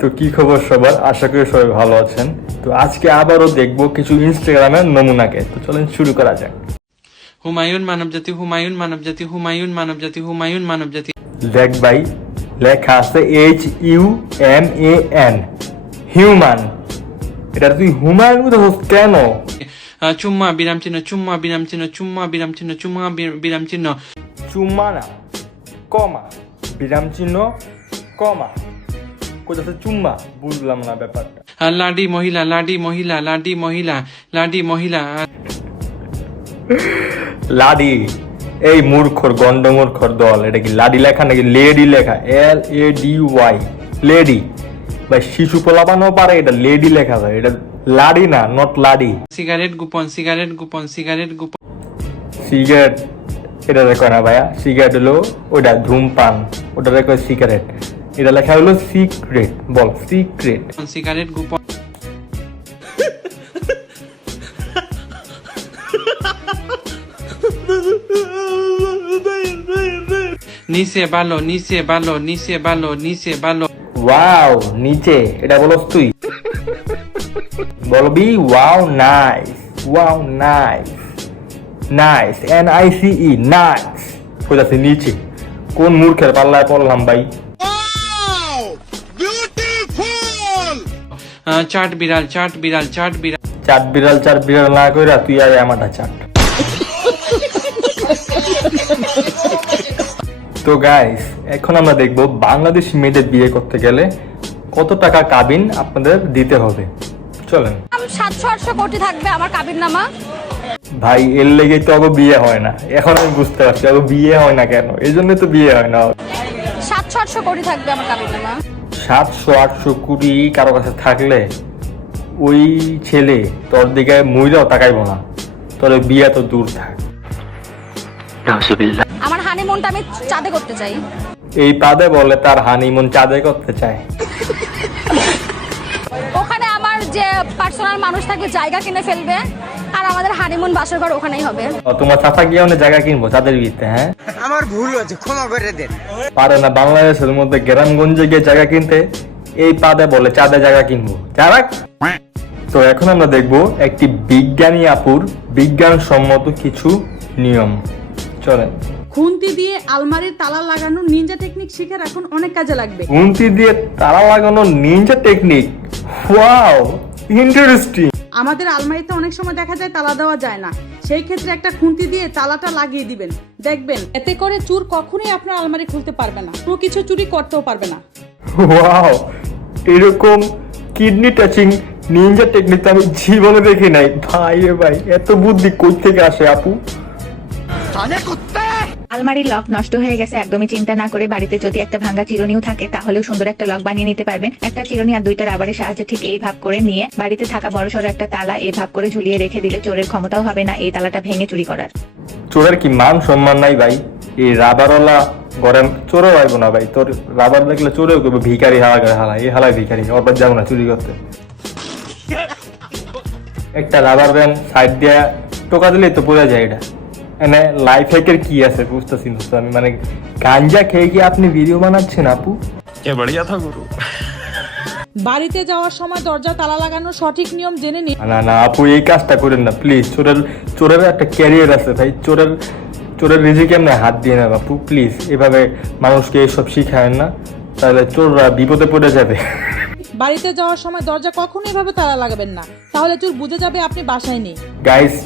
তো কি খবর সবার, আশা করি সবাই ভালো আছেন। তো আজকে আবারও দেখবো কিছু ইনস্টাগ্রামের নমুনাকে। তো চলেন শুরু করা যাক। হুমায়ুন মানবজাতি, হুমায়ুন মানবজাতি, হুমায়ুন মানবজাতি, হুমায়ুন মানবজাতি। দেখ ভাই, লেখা আছে HUMAN, হিউম্যান। এটা তুই হুমায়ুন বুঝছিস কেন? চুম্মা বিরাম চিহ্ন, চুম্মা বিরাম চিহ্ন, চুম্মা বিরাম চিহ্ন, চুম্মা বিরাম চিহ্ন। চুম্মা না, কমা, বিরাম চিহ্ন, কমা। কোথাতে চুম্মা বুঝলাম না ব্যাপারটা। লাডি মহিলা, লাডি মহিলা, লাডি মহিলা, লাডি মহিলা। লাডি, এই মূর্খর গন্ডমূর্খর দল, এটা কি লাডি লেখা নাকি লেডি লেখা? LADY, lady. ভাই শিশু পোলাপানও পারে, এটা লেডি লেখা যায়, এটা লাডি না, নট লাডি। সিগারেট গোপন, সিগারেট গোপন, সিগারেট গোপন। সিগারেট এটা রেখো না ভাইয়া, সিগারেট হলো ওটা ধূমপান, ওটা রেখো সিগারেট। এটা লেখা হলো সিক্রেট, বল সিক্রেট। সিগারেট গোপন। নিচে ভালো, নিচে ভালো, নিচে ভালো, নিচে ভালো। ওয়াও নিচে, এটা বলস তুই? বলবি wow nice, wow nice, nice NICE nice. কোথাছে নিচে? কোন মূর্খের পাল্লায় পড়লাম ভাই? চাট বিড়াল, চাট বিড়াল, চাট বিড়াল। চাট বিড়াল না কইরা তুই আয় আমাটা চাট। তো গাইস, এখন আমরা দেখব বাংলাদেশ মেয়েদের বিয়ে করতে গেলে কত টাকা কাবিন আপনাদের দিতে হবে। চলেন। 700-800 কোটি থাকবে আমার কাবিন নামা। ভাই এর লেগে তো আগে বিয়ে হয় না, এখন আমি বুঝতে পারছি আগে বিয়ে হয় না কেন, এই জন্য তো বিয়ে হয় না। 700-800 কোটি থাকবে আমার কাবিন নামা। 700-800 কোটি কারো কাছে থাকলে ওই ছেলে তোর দিকে মহিলাও তাকাইবো না, তোর বিয়ে তো দূর থাক। আমার হানিমুনটা আমি চাঁদে করতে চাই। এই পাদে বলে তার হানিমুন চাঁদে করতে চায়। ওখানে আমার যে পার্সোনাল মানুষ থাকবে জায়গা কিনে ফেলবে, আর আমাদের হানিমুন বাসর ঘর ওখানেই হবে। তোমার চাচা গিয়ে অনেক জায়গা কিনবো চাঁদের বিয়েতে? হ্যাঁ আমার ভুল হয়েছে, ক্ষমা করে দেন। পারে না বাংলাদেশের মধ্যে গ্রামগঞ্জে গিয়ে জায়গা কিনতে, এই পাদে বলে চাঁদে জায়গা কিনবো। যারা তো এখন আমরা দেখবো একটি বিজ্ঞানী আপুর বিজ্ঞানসম্মত কিছু নিয়ম। চলেন। খুন্তি দিয়ে আলমারির তালা লাগানোর নিনজা টেকনিক শিখার এখন অনেক কাজে লাগবে। খুন্তি দিয়ে তালা লাগানো নিনজা টেকনিক, ওয়াও ইন্টারেস্টিং। আমাদের আলমারিতে অনেক সময় দেখা যায় তালা দেওয়া যায় না, সেই ক্ষেত্রে একটা খুন্তি দিয়ে তালাটা লাগিয়ে দিবেন, দেখবেন এতে করে চোর কখনোই আপনার আলমারি খুলতে পারবে না, কোনো কিছু চুরি করতেও পারবে না। ওয়াও, এরকম কিডনি টাচিং নিনজা টেকনিক তো আমি জীবনে দেখি নাই। ভাই রে ভাই, এত বুদ্ধি কই থেকে আসে আপু? আলমারির লক নষ্ট হয়ে গেছে, একদমই চিন্তা না করে বাড়িতে যদি একটা ভাঙা চিরুনিও থাকে তাহলেও সুন্দর একটা লক বানিয়ে নিতে পারবেন। একটা চিরুনি আর 2টা রাবারের সাহায্যে ঠিক এই ভাব করে নিয়ে বাড়িতে থাকা বড়সড় একটা তালা এই ভাব করে ঝুলিয়ে রেখে দিলে চোরের ক্ষমতাও হবে না এই তালাটা ভেঙে চুরি করার। চোরের কি মান সম্মান নাই ভাই? এই রাবারওয়ালা ঘরে চোরও আইব না ভাই, তোর রাবার দেখলে চোরেও করবে ভিখারি হালা করে হালা, এই হালায় ভিখারি, ওর বাদ যাবো না চুরি করতে। একটা রাবার ব্যান্ড সাইড দিয়া টোকা দিলেই তো পড়ে যায়। এটা মানে লাইফ হ্যাকের কি আছে বুঝতেছি না তো আমি, মানে গাঞ্জা খেয়ে কি আপনি ভিডিও বানাচ্ছেন আপু? বাড়িতে যাওয়ার সময় দরজা তালা লাগানোর সঠিক নিয়ম জেনে নিন। না না আপু, এই কাজটা করেন না প্লিজ। চোরের একটা ক্যারিয়ার আছে ভাই, চোরের রিজিকে কেমনে হাত দিয়ে না আপু, প্লিজ এভাবে মানুষকে এইসব শিখায় না, তাহলে চোররা বিপদে পড়ে যাবে। বাড়িতে যাওয়ার সময় দরজা কখনো এভাবে তালা লাগাবেন না, তাহলে চোর বুঝে যাবে আপনি বাসায় নেই। গাইস,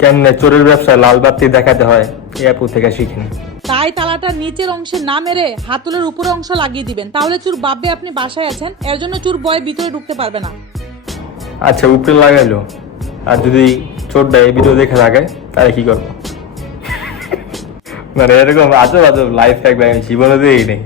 কেমনে চোরের ব্যবসায় লাল বাতি দেখাতে হয় এই আপু থেকে শিখেন। তাই তালাটা নিচের অংশে না মেরে হাতলের উপরের অংশ লাগিয়ে দিবেন, তাহলে চোর ভাববে আপনি বাসায় আছেন, এর জন্য চোর ভয়ে ভিতরে ঢুকতে পারবে না। আচ্ছা উপরে লাগাইলো, আর যদি চোরটা এই ভিডিও দেখে থাকে তাহলে কি করবো? মানে এরকম আজব আজব লাইফ হ্যাক আমি জীবনে দিই নেই।